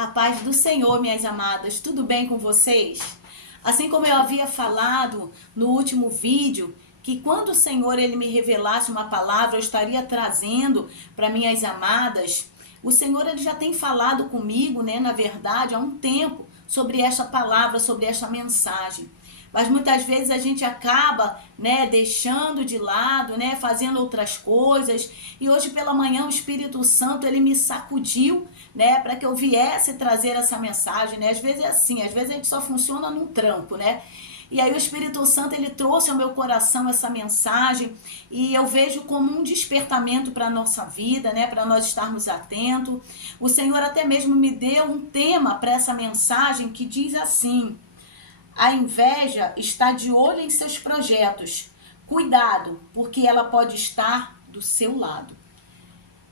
A paz do Senhor, minhas amadas, tudo bem com vocês? Assim como eu havia falado no último vídeo, que quando o Senhor ele me revelasse uma palavra, eu estaria trazendo para minhas amadas. O Senhor ele já tem falado comigo, né, na verdade, há um tempo, sobre esta palavra, sobre esta mensagem. Mas muitas vezes a gente acaba, né, deixando de lado, né, fazendo outras coisas. E hoje pela manhã o Espírito Santo ele me sacudiu, né, para que eu viesse trazer essa mensagem, né? Às vezes é assim, às vezes a gente só funciona num trampo, né? E aí o Espírito Santo ele trouxe ao meu coração essa mensagem e eu vejo como um despertamento para a nossa vida, né, para nós estarmos atentos. O Senhor até mesmo me deu um tema para essa mensagem que diz assim: a inveja está de olho em seus projetos. Cuidado, porque ela pode estar do seu lado.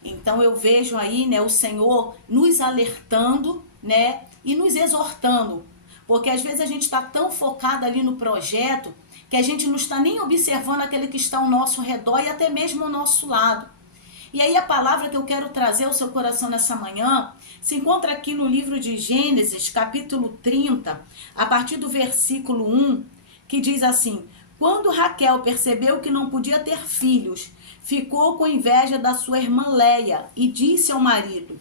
Então eu vejo aí, né, o Senhor nos alertando, né, e nos exortando. Porque às vezes a gente está tão focado ali no projeto que a gente não está nem observando aquele que está ao nosso redor e até mesmo ao nosso lado. E aí a palavra que eu quero trazer ao seu coração nessa manhã se encontra aqui no livro de Gênesis, capítulo 30, a partir do versículo 1, que diz assim: quando Raquel percebeu que não podia ter filhos, ficou com inveja da sua irmã Léia e disse ao marido: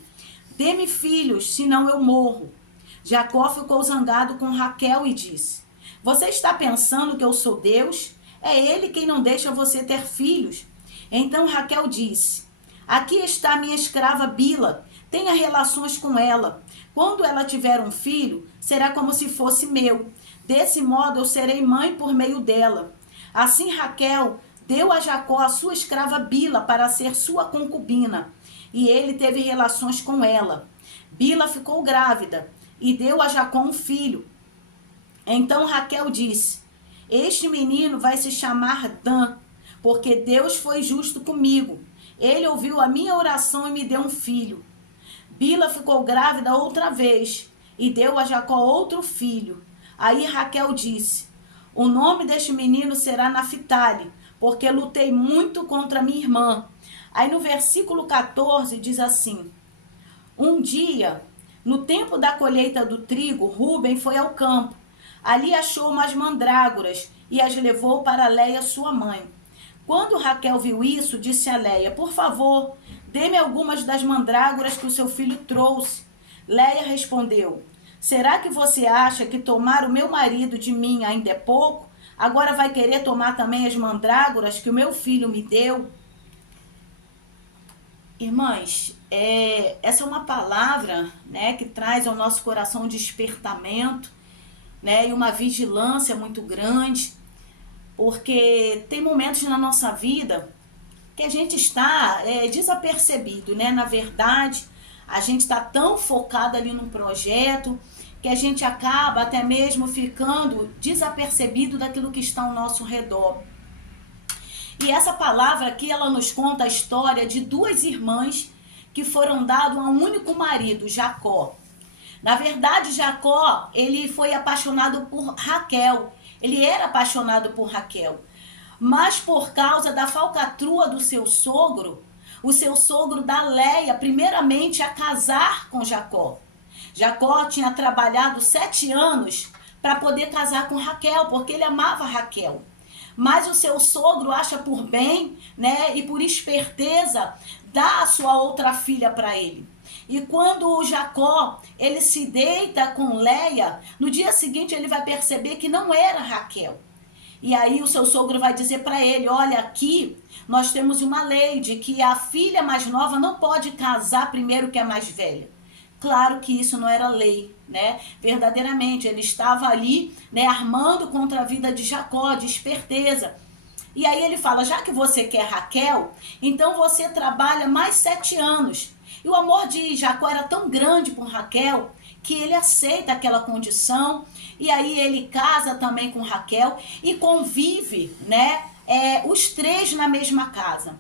dê-me filhos, senão eu morro. Jacó ficou zangado com Raquel e disse: você está pensando que eu sou Deus? É ele quem não deixa você ter filhos. Então Raquel disse: aqui está minha escrava Bila, tenha relações com ela. Quando ela tiver um filho, será como se fosse meu. Desse modo eu serei mãe por meio dela. Assim Raquel deu a Jacó a sua escrava Bila para ser sua concubina, e ele teve relações com ela. Bila ficou grávida e deu a Jacó um filho. Então Raquel disse: este menino vai se chamar Dan, porque Deus foi justo comigo. Ele ouviu a minha oração e me deu um filho. Bila ficou grávida outra vez e deu a Jacó outro filho. Aí Raquel disse: o nome deste menino será Naphtali, porque lutei muito contra minha irmã. Aí no versículo 14 diz assim: um dia, no tempo da colheita do trigo, Rúben foi ao campo. Ali achou umas mandrágoras e as levou para Léia, sua mãe. Quando Raquel viu isso, disse a Léia: por favor, dê-me algumas das mandrágoras que o seu filho trouxe. Léia respondeu: será que você acha que tomar o meu marido de mim ainda é pouco? Agora vai querer tomar também as mandrágoras que o meu filho me deu? Irmãs, essa é uma palavra, né, que traz ao nosso coração um despertamento, né, e uma vigilância muito grande, porque tem momentos na nossa vida que a gente está desapercebido, né? Na verdade, a gente está tão focado ali num projeto que a gente acaba até mesmo ficando desapercebido daquilo que está ao nosso redor. E essa palavra aqui, ela nos conta a história de duas irmãs que foram dadas a um único marido, Jacó. Na verdade, Jacó, ele foi apaixonado por Raquel. Ele era apaixonado por Raquel. Mas por causa da falcatrua do seu sogro, o seu sogro dá Léia primeiramente a casar com Jacó. Jacó tinha trabalhado 7 anos para poder casar com Raquel, porque ele amava Raquel. Mas o seu sogro acha por bem, né, e por esperteza, dá a sua outra filha para ele. E quando o Jacó, ele se deita com Léia, no dia seguinte ele vai perceber que não era Raquel. E aí o seu sogro vai dizer para ele: olha, aqui nós temos uma lei de que a filha mais nova não pode casar primeiro que a mais velha. Claro que isso não era lei, né? Verdadeiramente, ele estava ali, né, armando contra a vida de Jacó, de esperteza. E aí ele fala: já que você quer Raquel, então você trabalha mais 7 anos. E o amor de Jacó era tão grande por Raquel que ele aceita aquela condição. E aí ele casa também com Raquel e convive, né, os três na mesma casa.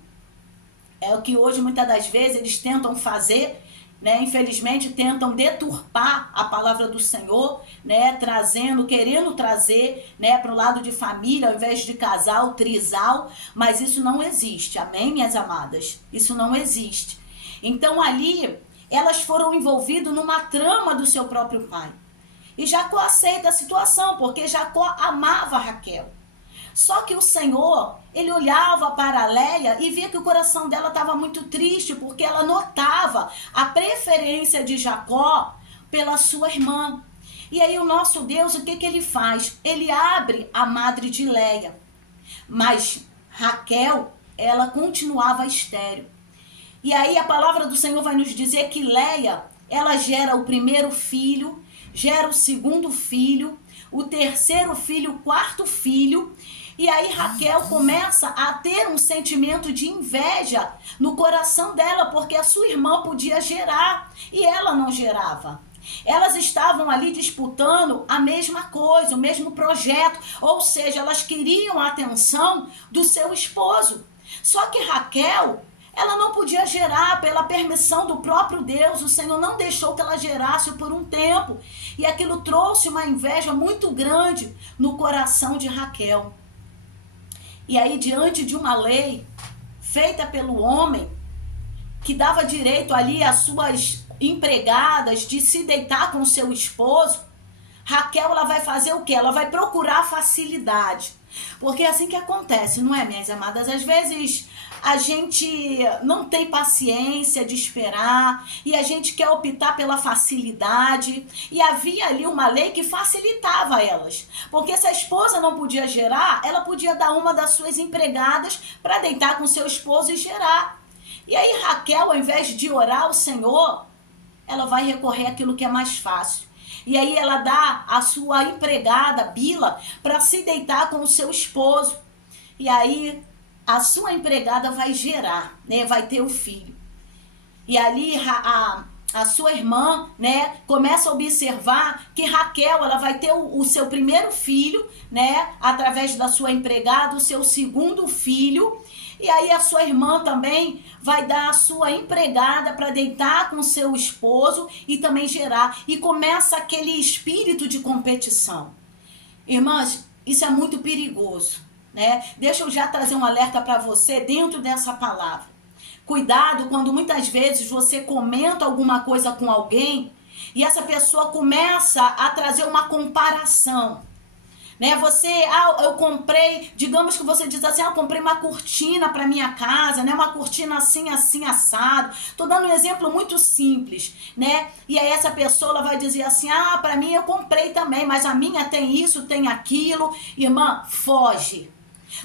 É o que hoje muitas das vezes eles tentam fazer, né? Infelizmente tentam deturpar a palavra do Senhor, né? Querendo trazer, né, para o lado de família, ao invés de casal, trisal, mas isso não existe, amém, minhas amadas? Isso não existe. Então ali elas foram envolvidas numa trama do seu próprio pai. E Jacó aceita a situação, porque Jacó amava Raquel. Só que o Senhor, ele olhava para Léia e via que o coração dela estava muito triste, porque ela notava a preferência de Jacó pela sua irmã. E aí o nosso Deus, o que ele faz? Ele abre a madre de Léia. Mas Raquel, ela continuava estéril. E aí a palavra do Senhor vai nos dizer que Léia, ela gera o primeiro filho, gera o segundo filho, o terceiro filho, o quarto filho. E aí Raquel começa a ter um sentimento de inveja no coração dela, porque a sua irmã podia gerar e ela não gerava. Elas estavam ali disputando a mesma coisa, o mesmo projeto, ou seja, elas queriam a atenção do seu esposo. Só que Raquel, ela não podia gerar pela permissão do próprio Deus. O Senhor não deixou que ela gerasse por um tempo. E aquilo trouxe uma inveja muito grande no coração de Raquel. E aí, diante de uma lei feita pelo homem, que dava direito ali às suas empregadas de se deitar com seu esposo, Raquel, ela vai fazer o quê? Ela vai procurar facilidade. Porque é assim que acontece, não é, minhas amadas? Às vezes a gente não tem paciência de esperar e a gente quer optar pela facilidade. E havia ali uma lei que facilitava elas. Porque se a esposa não podia gerar, ela podia dar uma das suas empregadas para deitar com seu esposo e gerar. E aí Raquel, ao invés de orar ao Senhor, ela vai recorrer àquilo que é mais fácil. E aí ela dá a sua empregada, Bila, para se deitar com o seu esposo. E aí a sua empregada vai gerar, né? Vai ter o filho. E ali a sua irmã, né, começa a observar que Raquel, ela vai ter o seu primeiro filho, né, através da sua empregada, o seu segundo filho. E aí a sua irmã também vai dar a sua empregada para deitar com seu esposo e também gerar. E começa aquele espírito de competição. Irmãs, isso é muito perigoso, né? Deixa eu já trazer um alerta para você dentro dessa palavra. Cuidado quando muitas vezes você comenta alguma coisa com alguém e essa pessoa começa a trazer uma comparação. Né? Eu comprei, digamos que você diz assim, eu comprei uma cortina para minha casa, né? Uma cortina assim, assim, assado. Tô dando um exemplo muito simples, né? E aí essa pessoa ela vai dizer assim, para mim eu comprei também, mas a minha tem isso, tem aquilo. Irmã, foge.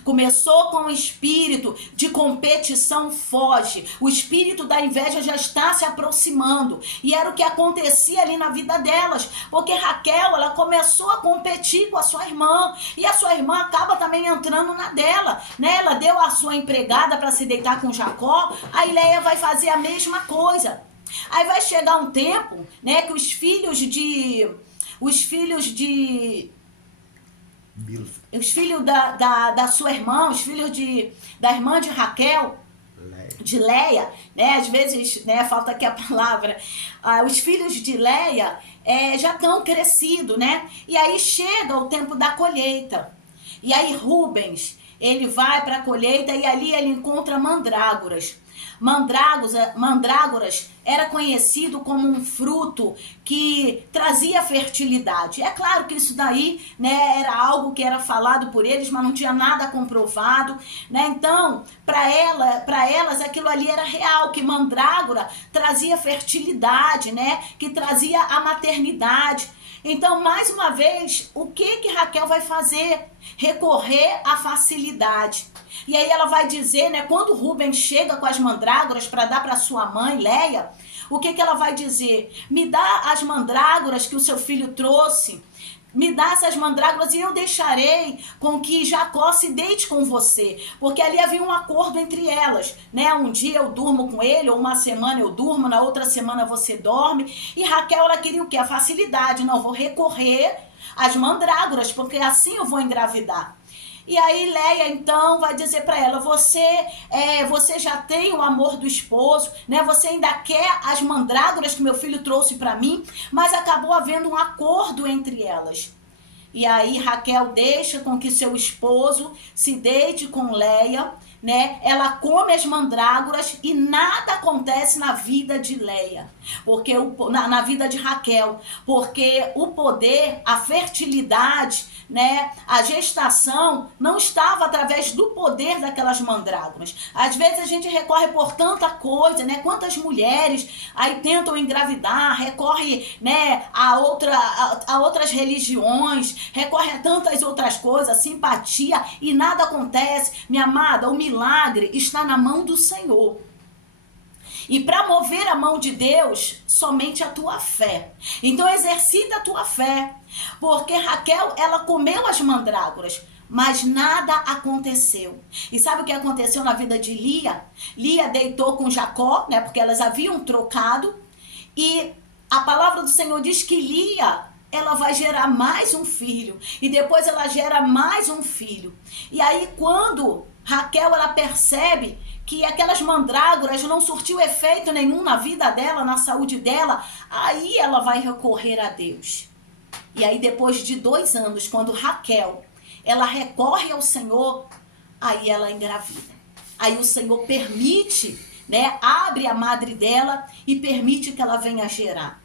Começou com o espírito de competição, foge. O espírito da inveja já está se aproximando. E era o que acontecia ali na vida delas. Porque Raquel, ela começou a competir com a sua irmã. E a sua irmã acaba também entrando na dela, né? Ela deu a sua empregada para se deitar com Jacó. A Léia vai fazer a mesma coisa. Aí vai chegar um tempo, né, que os filhos da sua irmã, os filhos da irmã de Raquel, de Léia, né? Às vezes, né, falta aqui a palavra, os filhos de Léia já estão crescidos, né? E aí chega o tempo da colheita. E aí Rubens, ele vai para a colheita e ali ele encontra mandrágoras. Mandrágoras era conhecido como um fruto que trazia fertilidade. É claro que isso daí, né, era algo que era falado por eles, mas não tinha nada comprovado, né? Então, para elas aquilo ali era real, que mandrágora trazia fertilidade, né? Que trazia a maternidade. Então, mais uma vez, o que Raquel vai fazer? Recorrer à facilidade. E aí ela vai dizer, né, quando Rubens chega com as mandrágoras para dar para sua mãe, Léia, o que ela vai dizer? Me dá as mandrágoras que o seu filho trouxe, me dá essas mandrágoras e eu deixarei com que Jacó se deite com você. Porque ali havia um acordo entre elas, né? Um dia eu durmo com ele, ou uma semana eu durmo, na outra semana você dorme. E Raquel, ela queria o quê? A facilidade. Não, vou recorrer às mandrágoras, porque assim eu vou engravidar. E aí Léia então vai dizer para ela, você já tem o amor do esposo, né? Você ainda quer as mandrágoras que meu filho trouxe para mim, mas acabou havendo um acordo entre elas. E aí Raquel deixa com que seu esposo se deite com Léia, né, ela come as mandrágoras e nada acontece na vida de Leia, porque na vida de Raquel, porque o poder, a fertilidade, né, a gestação não estava através do poder daquelas mandrágoras. Às vezes a gente recorre por tanta coisa, né? Quantas mulheres aí tentam engravidar, recorre, né, a outras religiões, recorre a tantas outras coisas, simpatia, e nada acontece. Minha amada, o milagre está na mão do Senhor. E para mover a mão de Deus, somente a tua fé. Então exercita a tua fé. Porque Raquel, ela comeu as mandrágoras, mas nada aconteceu. E sabe o que aconteceu na vida de Lia? Lia deitou com Jacó, né? Porque elas haviam trocado. E a palavra do Senhor diz que Lia, ela vai gerar mais um filho. E depois ela gera mais um filho. E aí quando Raquel, ela percebe que aquelas mandrágoras não surtiu efeito nenhum na vida dela, na saúde dela, aí ela vai recorrer a Deus. E aí depois de 2 anos, quando Raquel, ela recorre ao Senhor, aí ela engravida. Aí o Senhor permite, né, abre a madre dela e permite que ela venha gerar.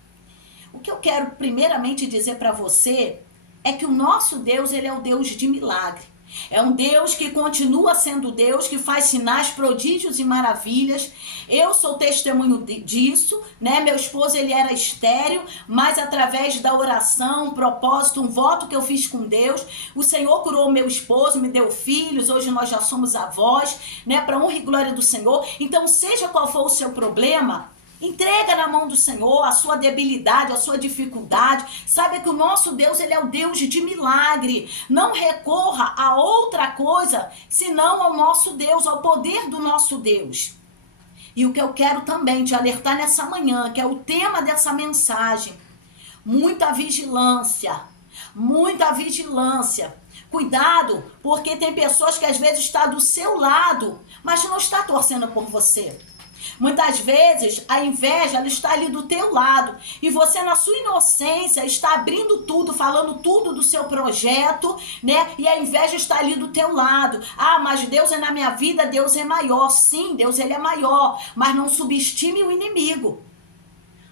O que eu quero primeiramente dizer para você é que o nosso Deus, ele é o Deus de milagre. É um Deus que continua sendo Deus, que faz sinais, prodígios e maravilhas. Eu sou testemunho disso, né? Meu esposo, ele era estéril, mas através da oração, um propósito, um voto que eu fiz com Deus, o Senhor curou meu esposo, me deu filhos, hoje nós já somos avós, né? Para honra e glória do Senhor. Então, seja qual for o seu problema, entrega na mão do Senhor a sua debilidade, a sua dificuldade. Saiba que o nosso Deus, ele é o Deus de milagre. Não recorra a outra coisa senão ao nosso Deus, ao poder do nosso Deus. E o que eu quero também te alertar nessa manhã, que é o tema dessa mensagem: muita vigilância, muita vigilância. Cuidado, porque tem pessoas que às vezes estão do seu lado, mas não está torcendo por você. Muitas vezes a inveja, ela está ali do teu lado e você, na sua inocência, está abrindo tudo, falando tudo do seu projeto, né? E a inveja está ali do teu lado. Ah, mas Deus é na minha vida, Deus é maior. Sim, Deus, ele é maior, mas não subestime o inimigo,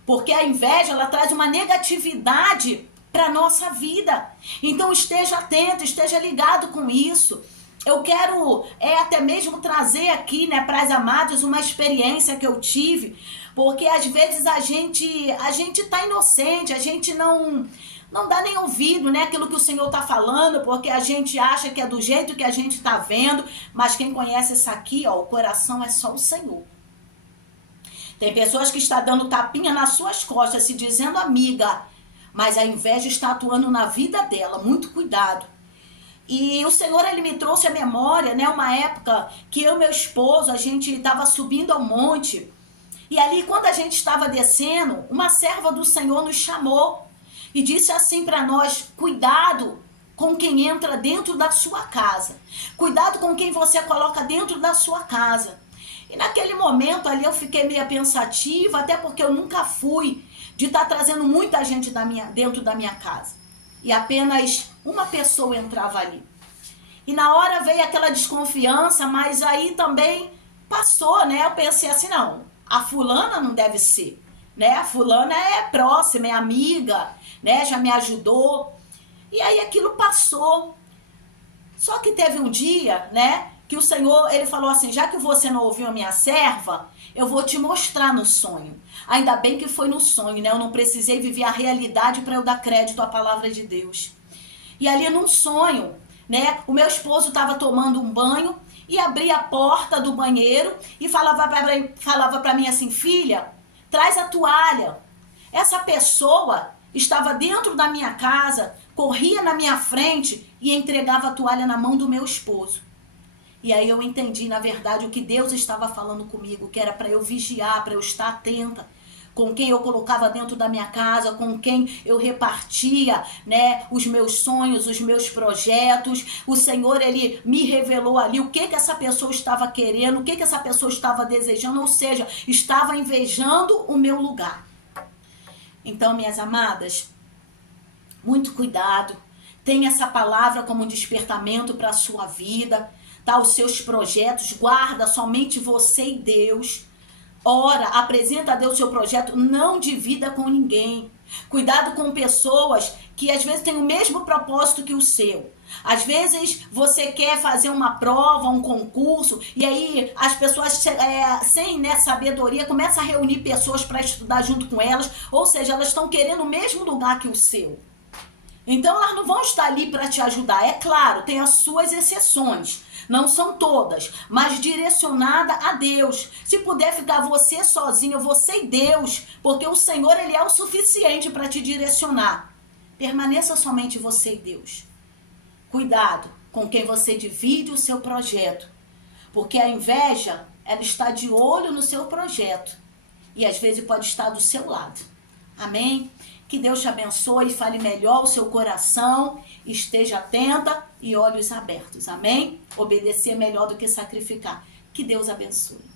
porque a inveja, ela traz uma negatividade para a nossa vida. Então esteja atento, esteja ligado com isso. Eu quero até mesmo trazer aqui, né, para as amadas, uma experiência que eu tive, porque às vezes a gente tá inocente, a gente não dá nem ouvido, né, aquilo que o Senhor tá falando, porque a gente acha que é do jeito que a gente tá vendo, mas quem conhece isso aqui, ó, o coração é só o Senhor. Tem pessoas que estão dando tapinha nas suas costas, se dizendo amiga, mas a inveja está atuando na vida dela. Muito cuidado. E o Senhor, ele me trouxe à memória, né, uma época que eu e meu esposo, a gente estava subindo ao monte. E ali, quando a gente estava descendo, uma serva do Senhor nos chamou e disse assim para nós: cuidado com quem entra dentro da sua casa. Cuidado com quem você coloca dentro da sua casa. E naquele momento ali eu fiquei meio pensativa, até porque eu nunca fui de estar trazendo muita gente dentro da minha casa. E apenas uma pessoa entrava ali. E na hora veio aquela desconfiança, mas aí também passou, né? Eu pensei assim, não, a fulana não deve ser, né? A fulana é próxima, é amiga, né? Já me ajudou. E aí aquilo passou. Só que teve um dia, né, que o Senhor, ele falou assim: já que você não ouviu a minha serva, eu vou te mostrar no sonho. Ainda bem que foi no sonho, né? Eu não precisei viver a realidade para eu dar crédito à palavra de Deus. E ali num sonho, né, o meu esposo estava tomando um banho e abria a porta do banheiro e falava para mim assim: filha, traz a toalha. Essa pessoa estava dentro da minha casa, corria na minha frente e entregava a toalha na mão do meu esposo. E aí eu entendi, na verdade, o que Deus estava falando comigo, que era para eu vigiar, para eu estar atenta com quem eu colocava dentro da minha casa, com quem eu repartia, né, os meus sonhos, os meus projetos. O Senhor, ele me revelou ali o que essa pessoa estava querendo, o que essa pessoa estava desejando, ou seja, estava invejando o meu lugar. Então, minhas amadas, muito cuidado. Tenha essa palavra como um despertamento para a sua vida. tá? Os seus projetos, guarda somente você e Deus. Ora, apresenta a Deus o seu projeto, não divida com ninguém. Cuidado com pessoas que às vezes têm o mesmo propósito que o seu. Às vezes você quer fazer uma prova, um concurso, e aí as pessoas sem sabedoria começam a reunir pessoas para estudar junto com elas, ou seja, elas estão querendo o mesmo lugar que o seu. Então elas não vão estar ali para te ajudar. É claro, tem as suas exceções. Não são todas, mas direcionada a Deus. Se puder ficar você sozinho, você e Deus, porque o Senhor, Ele é o suficiente para te direcionar. Permaneça somente você e Deus. Cuidado com quem você divide o seu projeto, porque a inveja, ela está de olho no seu projeto e às vezes pode estar do seu lado. Amém? Que Deus te abençoe, fale melhor o seu coração, esteja atenta e olhos abertos. Amém? Obedecer é melhor do que sacrificar. Que Deus abençoe.